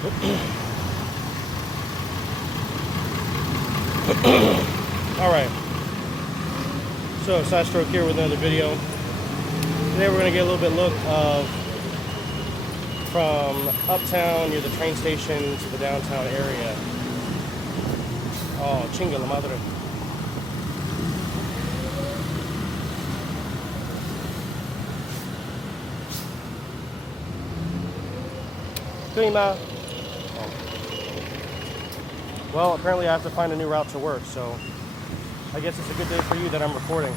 Alright, so side stroke here with another video. Today we're going to get a little bit look of from Uptown near the train station to the downtown area. Oh, chinga la madre. Clima. Well, apparently I have to find a new route to work, so I guess it's a good day for you that I'm recording.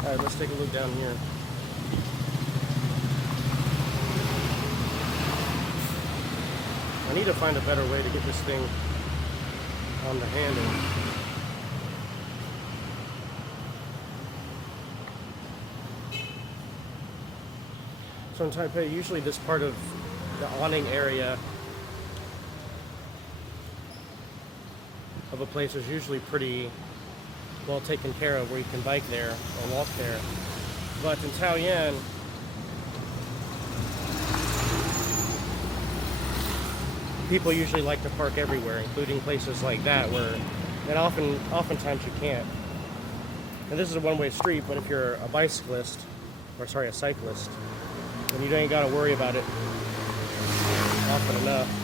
Alright, let's take a look down here. I need to find a better way to get this thing on the handle. So in Taipei, usually this part of the awning area of a place is usually pretty well taken care of, where you can bike there or walk there. But in Taoyuan, people usually like to park everywhere, including places like that where, and oftentimes you can't. And this is a one-way street, but if you're a bicyclist, or sorry, a cyclist, then you ain't got to worry about it often enough.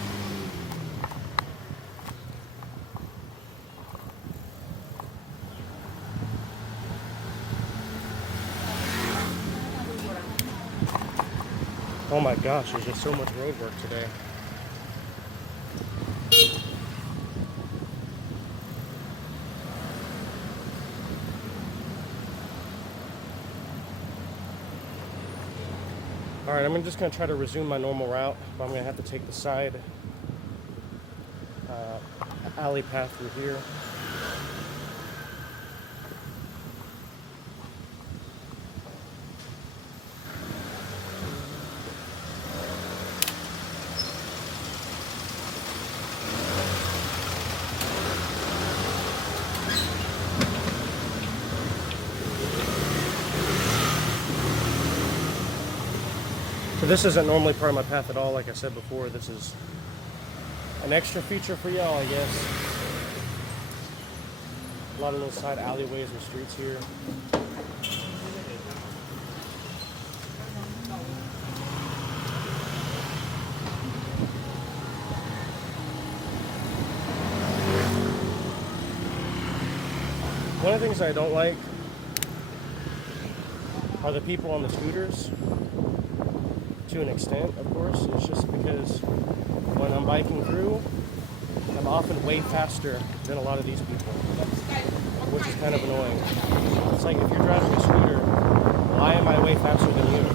Oh my gosh, there's just so much road work today. Alright, I'm just going to try to resume my normal route, but I'm going to have to take the side alley path through here. So this isn't normally part of my path at all, like I said before. This is an extra feature for y'all, I guess. A lot of those side alleyways and streets here. One of the things I don't like are the people on the scooters. To an extent, of course. It's just because when I'm biking through, I'm often way faster than a lot of these people, which is kind of annoying. It's like, if you're driving a scooter, why am I way faster than you?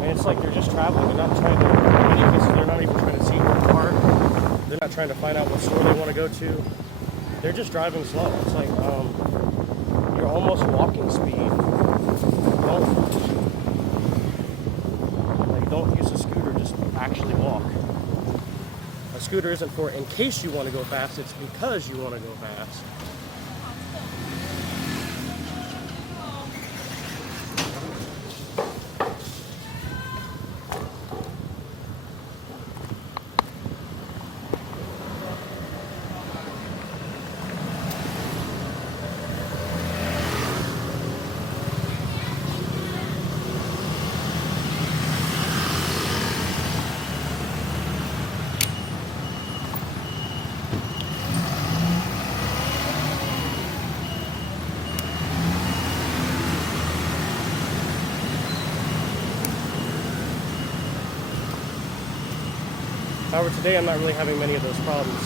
And it's like they're just traveling. They're not trying to, in many cases, they're not even trying to see where to park. They're not trying to find out what store they want to go to. They're just driving slow. It's like, you're almost walking speed. Don't use a scooter, just actually walk. A scooter isn't for in case you want to go fast, it's because you want to go fast. However, today I'm not really having many of those problems.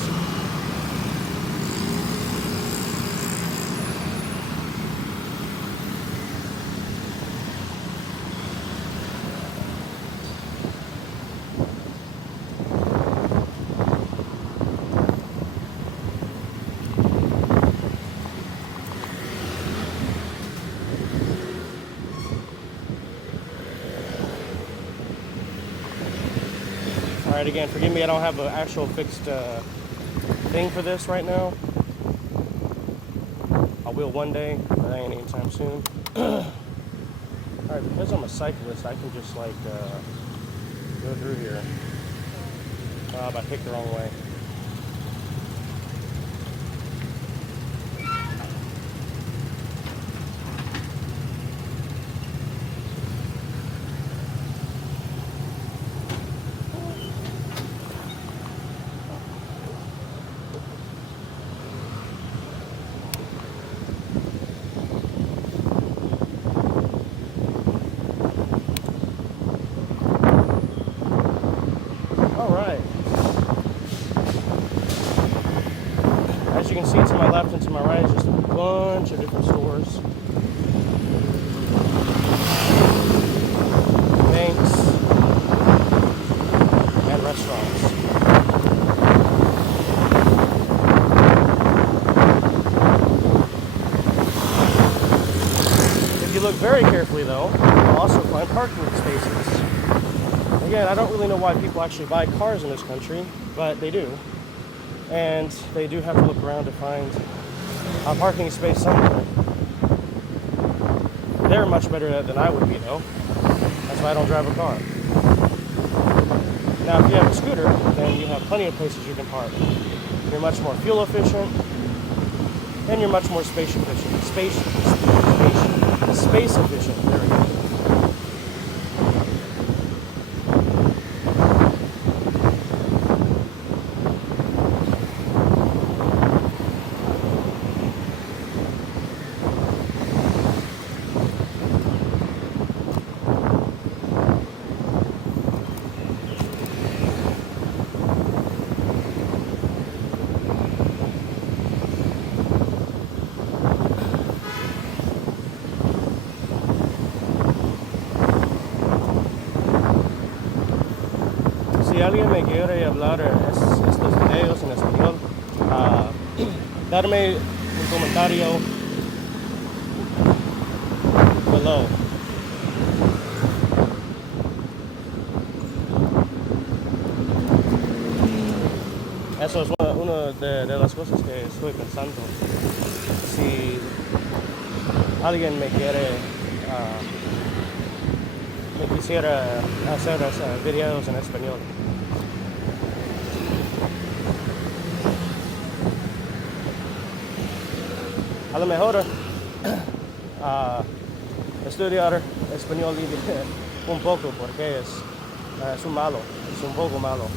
Alright, again, forgive me, I don't have an actual fixed thing for this right now. I will one day, but that ain't anytime soon. Alright, because I'm a cyclist, I can just like, go through here. But I picked the wrong way. As you can see, to my left and to my right is just a bunch of different stores. Banks and restaurants. If you look very carefully though, you'll also find parking spaces. Again, I don't really know why people actually buy cars in this country, but they do. And they do have to look around to find a parking space somewhere. They're much better at it than I would be, though. That's why I don't drive a car. Now, if you have a scooter, then you have plenty of places you can park. You're much more fuel efficient, and you're much more space efficient. Space efficient. There we go. Si alguien me quiere hablar estos videos en español, darme un comentario below. Eso es una de las cosas que estoy pensando. Si alguien me quisiera hacer videos en español. A lo mejor estudiar español un poco porque es un poco malo.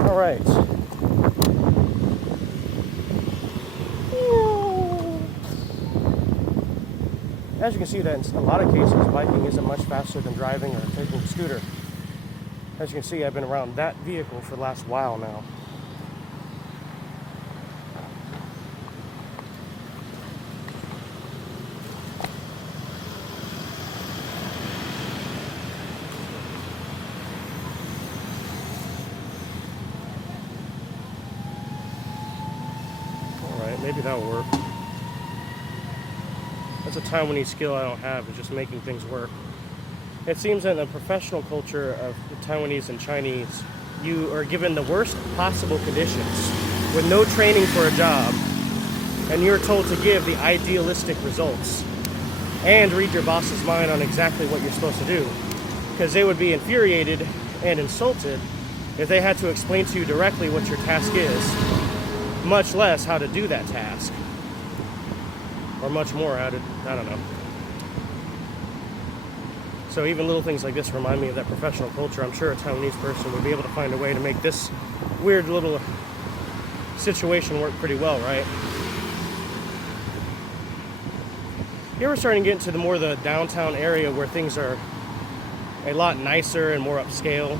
All right. As you can see, that in a lot of cases, biking isn't much faster than driving or taking a scooter. As you can see, I've been around that vehicle for the last while now. All right, maybe that'll work. That's a Taiwanese skill I don't have, is just making things work. It seems that in the professional culture of the Taiwanese and Chinese, you are given the worst possible conditions with no training for a job, and you're told to give the idealistic results and read your boss's mind on exactly what you're supposed to do, because they would be infuriated and insulted if they had to explain to you directly what your task is, much less how to do that task, or much more how to, I don't know. So even little things like this remind me of that professional culture. I'm sure a Taiwanese person would be able to find a way to make this weird little situation work pretty well, right? Here we're starting to get into the downtown area where things are a lot nicer and more upscale.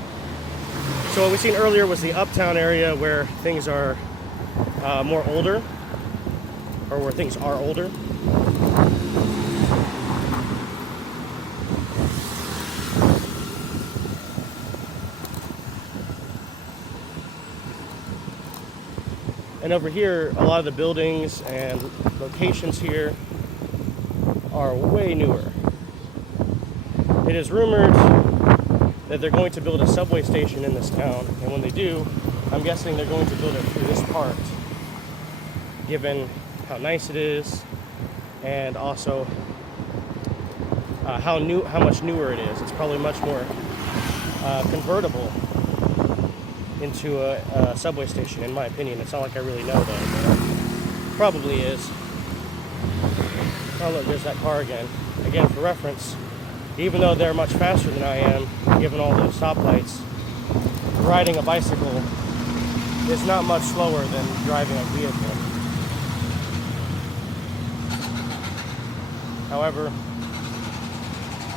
So what we seen earlier was the Uptown area where things are more older, or where things are older. And over here, a lot of the buildings and locations here are way newer. It is rumored that they're going to build a subway station in this town, and when they do, I'm guessing they're going to build it through this part, given how nice it is, and also how much newer it is. It's probably much more convertible into a subway station, in my opinion. It's not like I really know though, but probably is. Oh look, there's that car again. Again, for reference, even though they're much faster than I am, given all those stoplights, riding a bicycle is not much slower than driving a vehicle. However,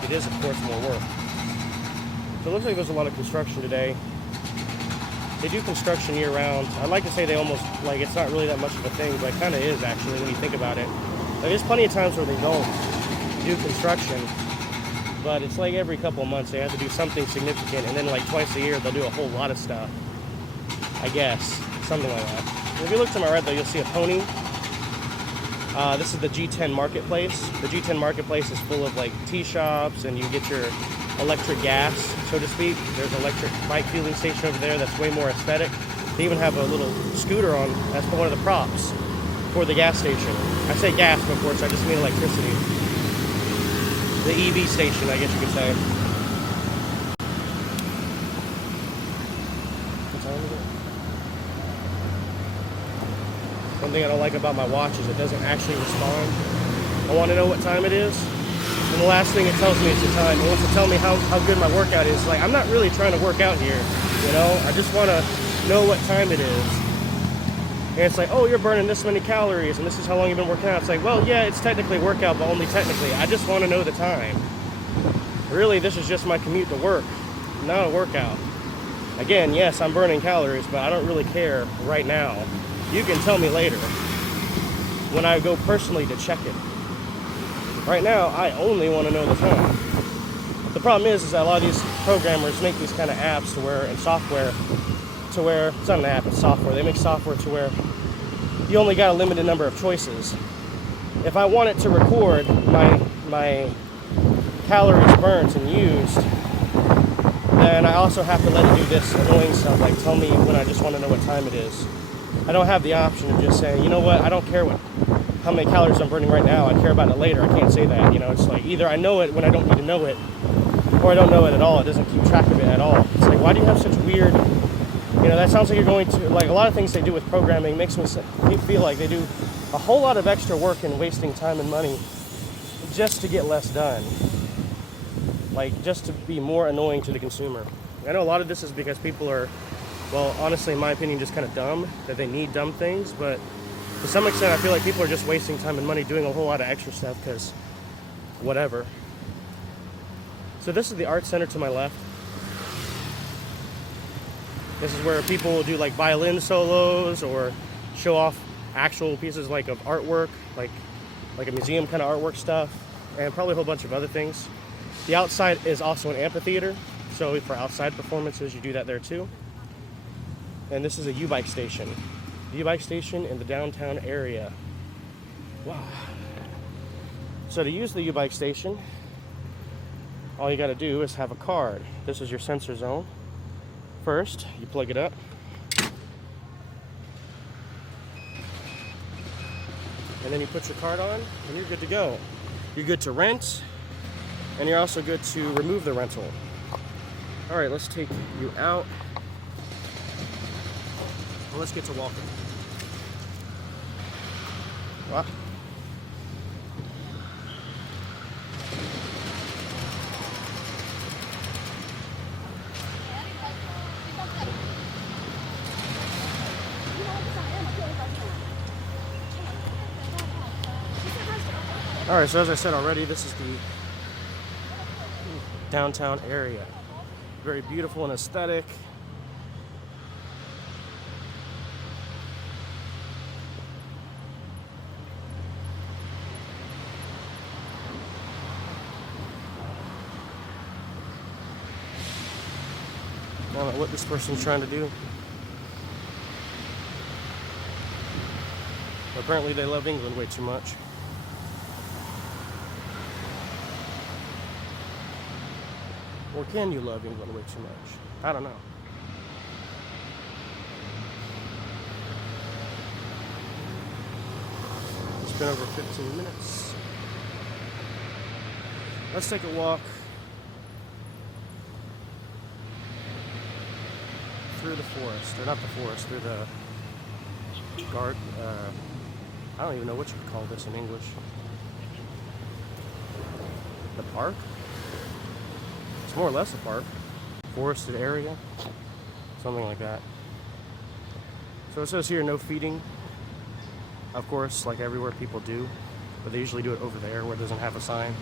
it is, of course, more work. So it looks like there's a lot of construction today. They do construction year-round. I'd like to say they almost, like, it's not really that much of a thing, but it kind of is, actually, when you think about it. Like, there's plenty of times where they don't do construction, but it's like every couple of months they have to do something significant, and then, like, twice a year they'll do a whole lot of stuff. I guess. Something like that. If you look to my right, though, you'll see a pony. This is the G10 Marketplace. The G10 Marketplace is full of, like, tea shops, and you get your electric gas, so to speak. There's an electric bike fueling station over there that's way more aesthetic. They even have a little scooter on, that's one of the props for the gas station. I say gas, but of course I just mean electricity. The EV station, I guess you could say. What time is it? One thing I don't like about my watch is it doesn't actually respond. I want to know what time it is, and the last thing it tells me is the time. It wants to tell me how good my workout is. Like, I'm not really trying to work out here, you know? I just want to know what time it is. And it's like, oh, you're burning this many calories, and this is how long you've been working out. It's like, well, yeah, it's technically a workout, but only technically. I just want to know the time. Really, this is just my commute to work, not a workout. Again, yes, I'm burning calories, but I don't really care right now. You can tell me later when I go personally to check it. Right now, I only want to know the time. The problem is that a lot of these programmers make these kind of apps to where, and software, to where, it's not an app, it's software. They make software to where you only got a limited number of choices. If I want it to record my calories burnt and used, then I also have to let it do this annoying stuff, like tell me when I just want to know what time it is. I don't have the option of just saying, you know what, I don't care how many calories I'm burning right now, I care about it later. I can't say that, you know. It's like either I know it when I don't need to know it, or I don't know it at all. It doesn't keep track of it at all. It's like, why do you have such weird, you know, that sounds like you're going to, like, a lot of things they do with programming makes me feel like they do a whole lot of extra work and wasting time and money just to get less done. Like, just to be more annoying to the consumer. I know a lot of this is because people are, well, honestly, in my opinion, just kind of dumb, that they need dumb things, but to some extent, I feel like people are just wasting time and money doing a whole lot of extra stuff because whatever. So this is the art center to my left. This is where people will do like violin solos or show off actual pieces like of artwork, like a museum kind of artwork stuff, and probably a whole bunch of other things. The outside is also an amphitheater, so for outside performances, you do that there too. And this is a U-bike station. U-bike station in the downtown area. Wow. So to use the U-bike station, all you got to do is have a card. This is your sensor zone. First, you plug it up. And then you put your card on, and you're good to go. You're good to rent, and you're also good to remove the rental. All right, let's take you out. Well, let's get to walking. Wow. All right, so as I said already, this is the downtown area. Very beautiful and aesthetic. I don't know what this person's trying to do. Apparently they love England way too much. Or can you love England way too much? I don't know. It's been over 15 minutes. let's take a walk through the forest, or not the forest, through the garden. I don't even know what you would call this in English. The park? It's more or less a park. Forested area, something like that. So it says here, no feeding. Of course, like everywhere people do, but they usually do it over there where it doesn't have a sign.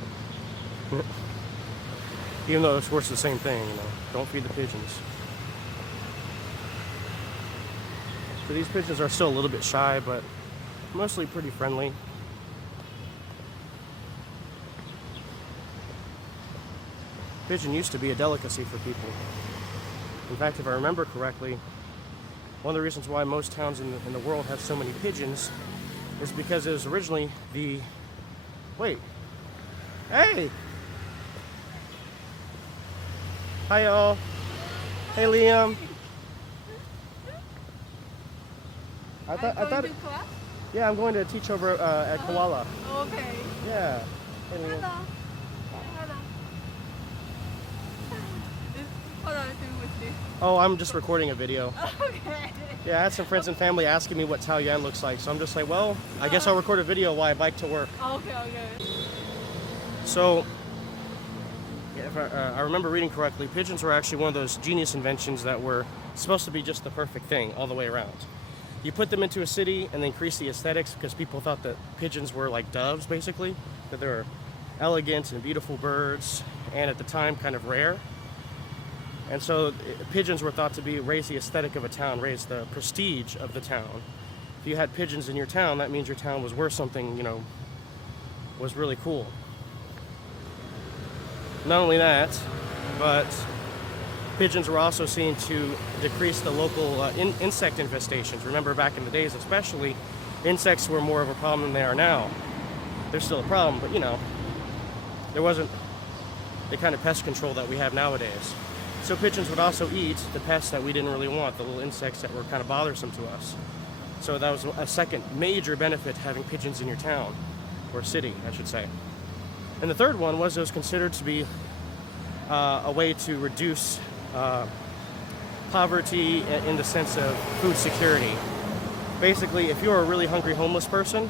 Even though it's worth the same thing, you know, don't feed the pigeons. So these pigeons are still a little bit shy, but mostly pretty friendly. Pigeon used to be a delicacy for people. In fact, if I remember correctly, one of the reasons why most towns in the world have so many pigeons is because it was originally the... Wait. Hey! Hi, y'all. Hey, Liam. I thought. To class? Yeah, I'm going to teach over at Koala. Okay. Yeah. Hey, Liam. Hello. Hello. What are you doing with this? Oh, I'm just recording a video. Okay. Yeah, I had some friends and family asking me what Taoyuan looks like, so I'm just like, well, I guess I'll record a video while I bike to work. Okay, okay. So, yeah, if I remember reading correctly, pigeons were actually one of those genius inventions that were supposed to be just the perfect thing all the way around. You put them into a city and they increase the aesthetics because people thought that pigeons were like doves, basically, that they were elegant and beautiful birds, and at the time kind of rare. And so pigeons were thought to raise the aesthetic of a town, raise the prestige of the town. If you had pigeons in your town, that means your town was worth something, you know, was really cool. Not only that, but pigeons were also seen to decrease the local insect infestations. Remember back in the days especially, insects were more of a problem than they are now. They're still a problem, but you know, there wasn't the kind of pest control that we have nowadays. So pigeons would also eat the pests that we didn't really want, the little insects that were kind of bothersome to us. So that was a second major benefit to having pigeons in your town, or city, I should say. And the third one was it was considered to be a way to reduce poverty in the sense of food security. Basically, if you were a really hungry homeless person,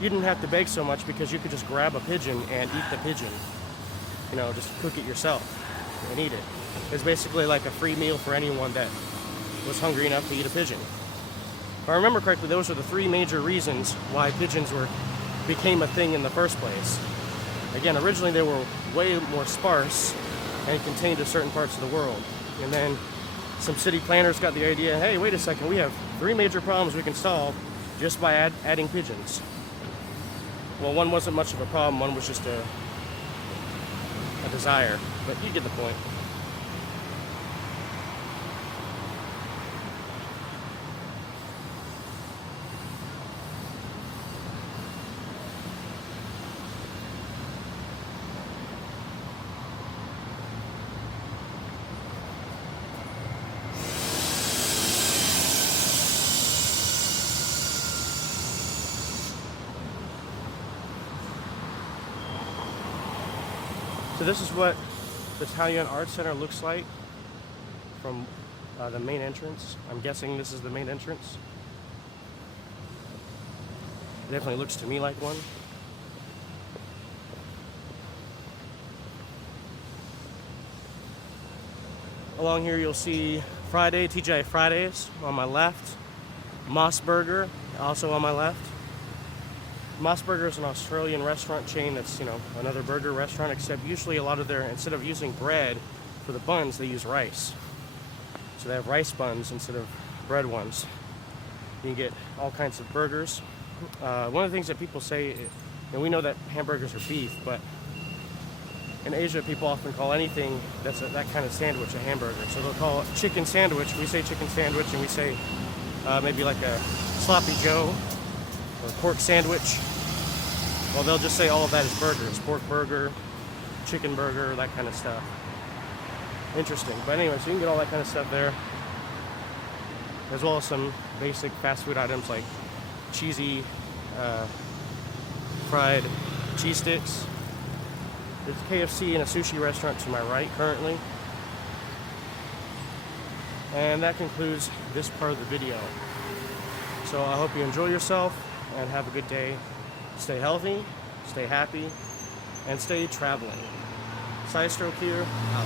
you didn't have to beg so much because you could just grab a pigeon and eat the pigeon. You know, just cook it yourself and eat it. It's basically like a free meal for anyone that was hungry enough to eat a pigeon. If I remember correctly, those are the three major reasons why pigeons became a thing in the first place. Again, originally they were way more sparse and contained to certain parts of the world. And then some city planners got the idea, hey, wait a second, we have three major problems we can solve just by adding pigeons. Well, one wasn't much of a problem, one was just a desire, but you get the point. So this is what the Taoyuan Art Center looks like from the main entrance. I'm guessing this is the main entrance. It definitely looks to me like one. Along here you'll see TGI Fridays on my left. Moss Burger also on my left. Moss Burger is an Australian restaurant chain that's, you know, another burger restaurant, except usually a lot of instead of using bread for the buns, they use rice. So they have rice buns instead of bread ones. You can get all kinds of burgers. One of the things that people say, and we know that hamburgers are beef, but in Asia people often call anything that's that kind of sandwich a hamburger. So they'll call it chicken sandwich. We say chicken sandwich, and we say maybe like a sloppy joe or pork sandwich. Well, they'll just say all of that is burgers. Pork burger, chicken burger, that kind of stuff. Interesting. But anyway, so you can get all that kind of stuff there. As well as some basic fast food items like cheesy fried cheese sticks. There's KFC and a sushi restaurant to my right currently. And that concludes this part of the video. So I hope you enjoy yourself and have a good day. Stay healthy, stay happy, and stay traveling. Side stroke here, out.